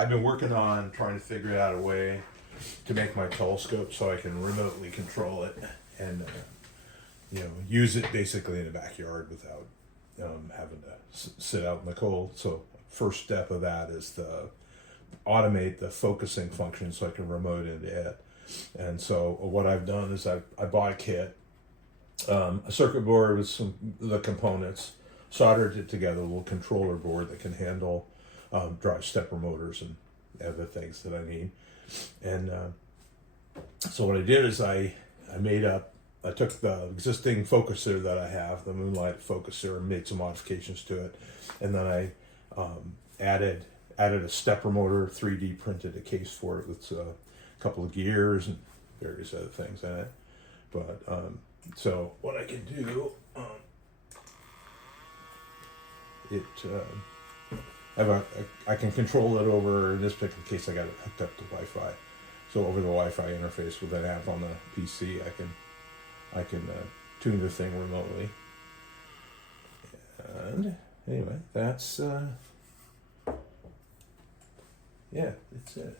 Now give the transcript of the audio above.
I've been working on trying to figure out a way to make my telescope so I can remotely control it and use it basically in the backyard without having to sit out in the cold. So first step of that is to automate the focusing function so I can remote into it. And so what I've done is I bought a kit, a circuit board with some the components, soldered it together, a little controller board that can handle drive stepper motors and other things that I need. And so what I did is I took the existing focuser that I have, the MoonLite Focuser, and made some modifications to it. And then I added a stepper motor, 3D printed a case for it with a couple of gears and various other things in it. But so what I can do, I can control it over, in this particular case I got it hooked up to Wi-Fi. So over the Wi-Fi interface with an app on the PC, I can tune the thing remotely. And anyway, that's that's it.